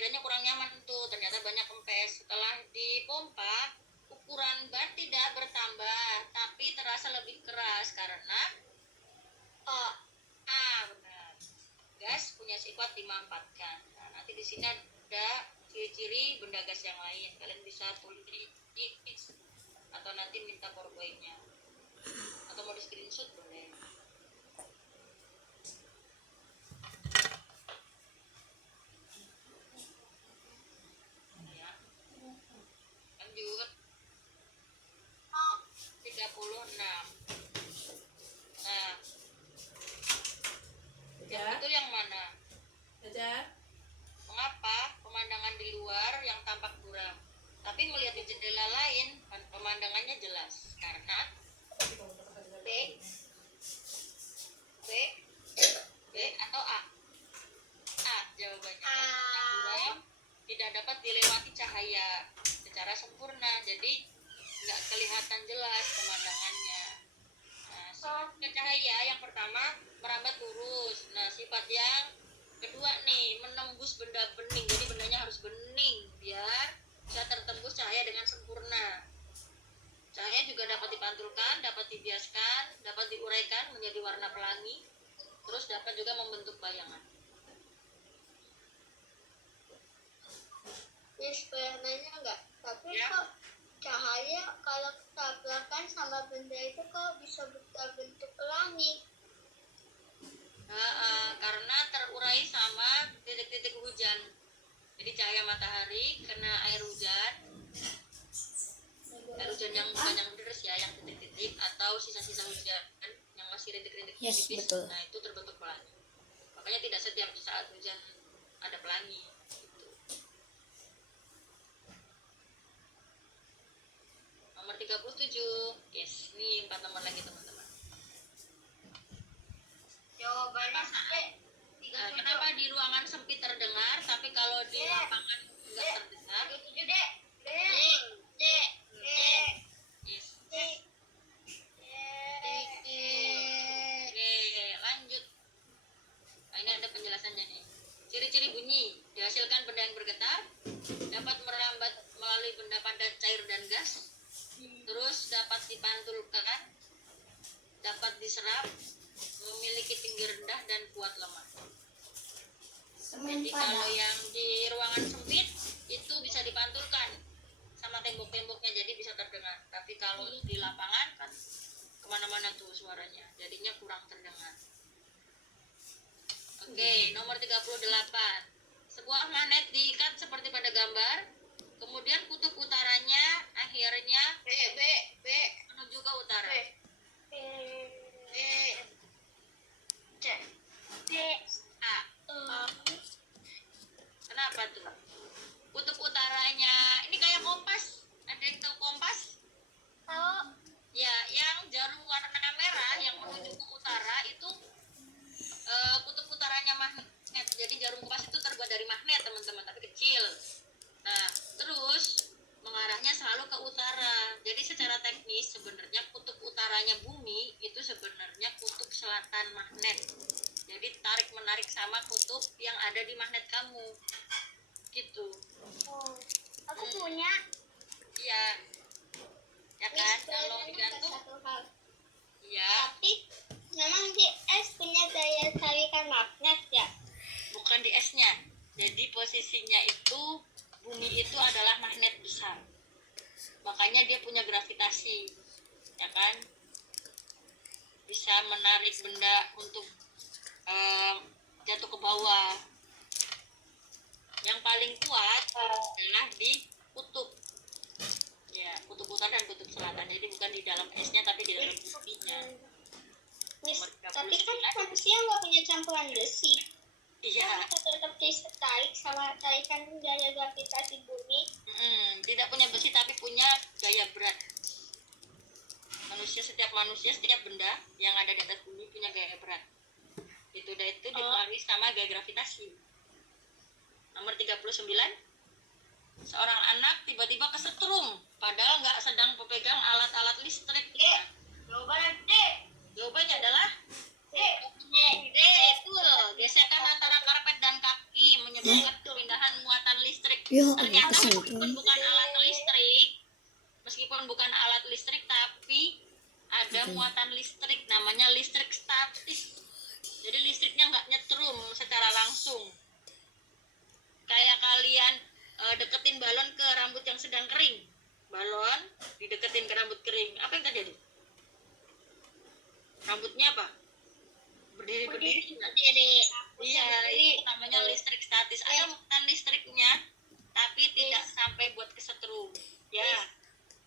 sepedanya kurang nyaman tuh, ternyata banyak kempes. Setelah dipompa, ukuran ban tidak bertambah, tapi terasa lebih keras karena benar. Gas punya sifat dimanfaatkan. Nah, nanti di sini ada ciri-ciri benda gas yang lain. Kalian bisa tulis atau nanti minta PowerPoint-nya. Atau mau di screenshot boleh. Ya. Lanjut. 36. Nah, itu yang mana? Mengapa pemandangan di luar yang tampak buram, tapi melihat di jendela lain pemandangannya jelas? Karena B atau A? A jawabannya. Buram tidak dapat dilewati cahaya secara sempurna, jadi nggak kelihatan jelas pemandangannya. Nah, sifat cahaya yang pertama merambat lurus. Nah, sifat yang kedua nih menembus benda bening, jadi bendanya harus bening biar bisa tertembus cahaya dengan sempurna. Cahaya juga dapat dipantulkan, dapat dibiaskan, dapat diuraikan menjadi warna pelangi, terus dapat juga membentuk bayangan. Boleh nanya nggak? Tapi ya, kok cahaya kalau tabrakan sama benda itu kok bisa berbentuk pelangi? Karena terurai sama titik-titik hujan. Jadi cahaya matahari kena air hujan yang bukan yang deras ya, yang titik-titik atau sisa-sisa hujan yang masih rintik-rintik tipis. Betul. Nah, itu terbentuk pelangi. Makanya tidak setiap saat hujan ada pelangi. Nomor 37. Yes, ini 4 nomor lagi teman-teman. Jawabannya kenapa di ruangan sempit terdengar, tapi kalau di lapangan enggak terdengar? 37 Dek. Yes. Lanjut. Nah, ini ada penjelasannya nih. Ciri-ciri bunyi: dihasilkan benda yang bergetar, dapat merambat melalui benda padat, cair dan gas, terus dapat dipantulkan, dapat diserap, memiliki tinggi rendah dan kuat lemah. Jadi kalau yang di ruangan sempit itu bisa dipantulkan sama tembok-temboknya, jadi bisa terdengar. Tapi kalau di lapangan kan kemana-mana tuh suaranya, jadinya kurang terdengar. Oke, nomor 38. Sebuah magnet diikat seperti pada gambar, kemudian kutub utaranya akhirnya menuju ke utara. Kenapa tuh? Kutub utaranya ini kayak kompas. Ada yang tahu kompas? Tahu. Ya, yang jarum warna merah yang menuju ke utara itu kutub utaranya magnet. Jadi jarum kompas itu terbuat dari magnet teman-teman, tapi kecil. Nah, terus mengarahnya selalu ke utara. Jadi secara teknis sebenarnya kutub utaranya bumi itu sebenarnya kutub selatan magnet. Jadi tarik menarik sama kutub yang ada di magnet kamu. Gitu. Aku punya. Iya. Ya kan, kalau digantung. Iya. Tapi memang di es punya daya tarikan magnet ya? Bukan di esnya. Jadi posisinya itu bumi itu adalah magnet besar. Makanya dia punya gravitasi. Ya kan? Bisa menarik benda untuk jatuh ke bawah. Yang paling kuat adalah di kutub. Ya, kutub utara dan kutub selatan. Jadi bukan di dalam esnya tapi di dalam buminya. Tapi kan manusia nggak punya campuran besi. Iya. Kita tetap ditarik sama tarikan gaya gravitasi bumi. Tidak punya besi tapi punya gaya berat. Setiap manusia, setiap benda yang ada di atas bumi punya gaya berat. Itu dipengaruhi sama gaya gravitasi. Nomor 39. Seorang anak tiba-tiba kesetrum padahal nggak sedang pemegang alat-alat listrik. Jawabannya adalah betul. Gesekan antara karpet dan kaki menyebabkan perpindahan muatan Ya, Ternyata kesentrum. meskipun bukan alat listrik, tapi ada muatan listrik, namanya listrik statis. Jadi listriknya nggak nyetrum secara langsung. Kayak kalian deketin balon ke rambut yang sedang kering, balon dideketin ke rambut kering, apa yang terjadi? Rambutnya apa? Berdiri. Iya, itu namanya listrik statis. Ada muatan listriknya, tapi tidak sampai buat kesetrum. Ya.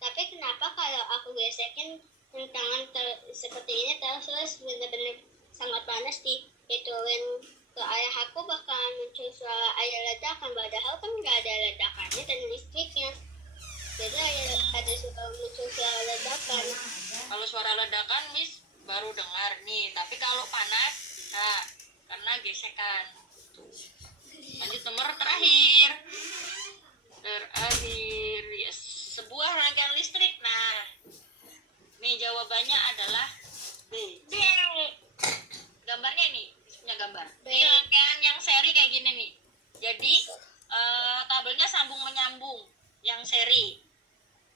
Tapi kenapa kalau aku gesekin tangan seperti ini terus benar-benar sangat panas dihituin ke ayah aku bakalan muncul suara air ledakan, padahal kan nggak ada ledakannya dan listriknya. Jadi ada suara muncul suara ledakan. Kalau suara ledakan Miss baru dengar nih, tapi kalau panas bisa karena gesekan. Lanjut nomor terakhir. Yes. Sebuah rangkaian listrik. Nah, nih jawabannya adalah B. Gambarnya nih, punya gambar. Ini rangkaian yang seri kayak gini nih. Jadi kabelnya sambung menyambung yang seri.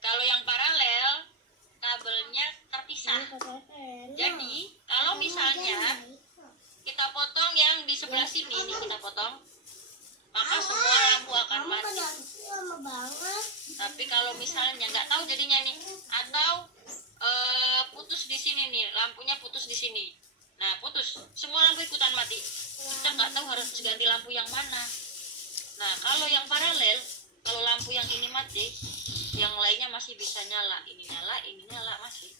Kalau yang paralel kabelnya terpisah. Jadi kalau misalnya kita potong yang di sebelah sini nih, kita potong, maka semua lampu akan mati. Tapi kalau misalnya nggak tahu jadinya nih, atau putus di sini nih, lampunya putus di sini. Nah putus, semua lampu ikutan mati. Kita nggak tahu harus ganti lampu yang mana. Nah kalau yang paralel, kalau lampu yang ini mati, yang lainnya masih bisa nyala. Ini nyala masih.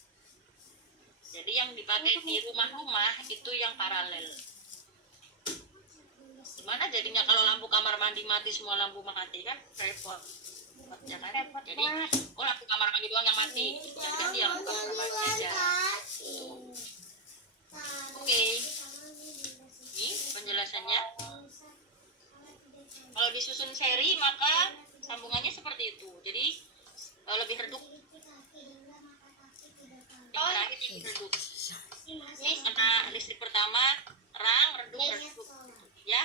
Jadi yang dipakai di rumah-rumah itu yang paralel. Gimana jadinya kalau lampu kamar mandi mati, semua lampu mati, kan repot. Ya kan? Jadi lampu kamar mandi doang yang mati, yang ganti yang lampu kamar mandi aja. Oke. Ini penjelasannya. Kalau disusun seri maka sambungannya seperti itu. Jadi lebih redup. Yang terakhir lebih redup. Ini karena listrik pertama terang, redup. Ya.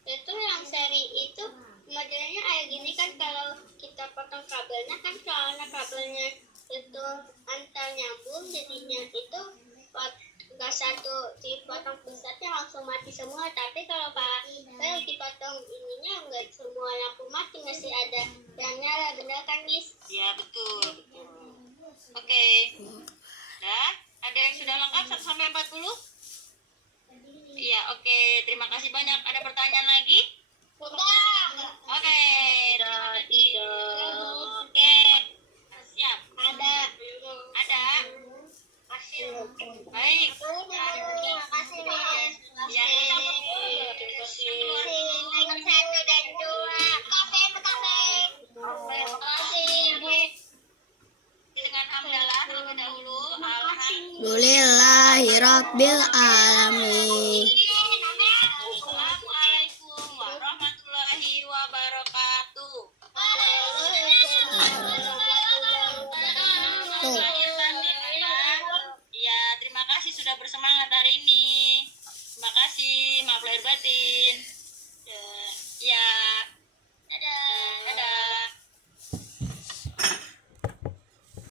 Itu yang seri itu modelnya kayak gini kan, kalau kita potong kabelnya kan karena kabelnya itu antar nyambung, jadinya itu nggak satu dipotong pusatnya langsung mati semua. Tapi kalau dipotong ininya nggak semua lampu mati, masih ada yang nyala, benar kan Miss? Ya betul. Oke. Nah, ada yang sudah lengkap 1 sampai 40? Iya, oke. Terima kasih banyak. Ada pertanyaan lagi? Udah. Oke. Oke. Siap. Ada. Baik. Terima kasih Miss. Ya. Nomor 1 dan 2. Kafe. Terima kasih. Dengan hamdalah terlebih dahulu. Alhamdulillahirabbil alamin.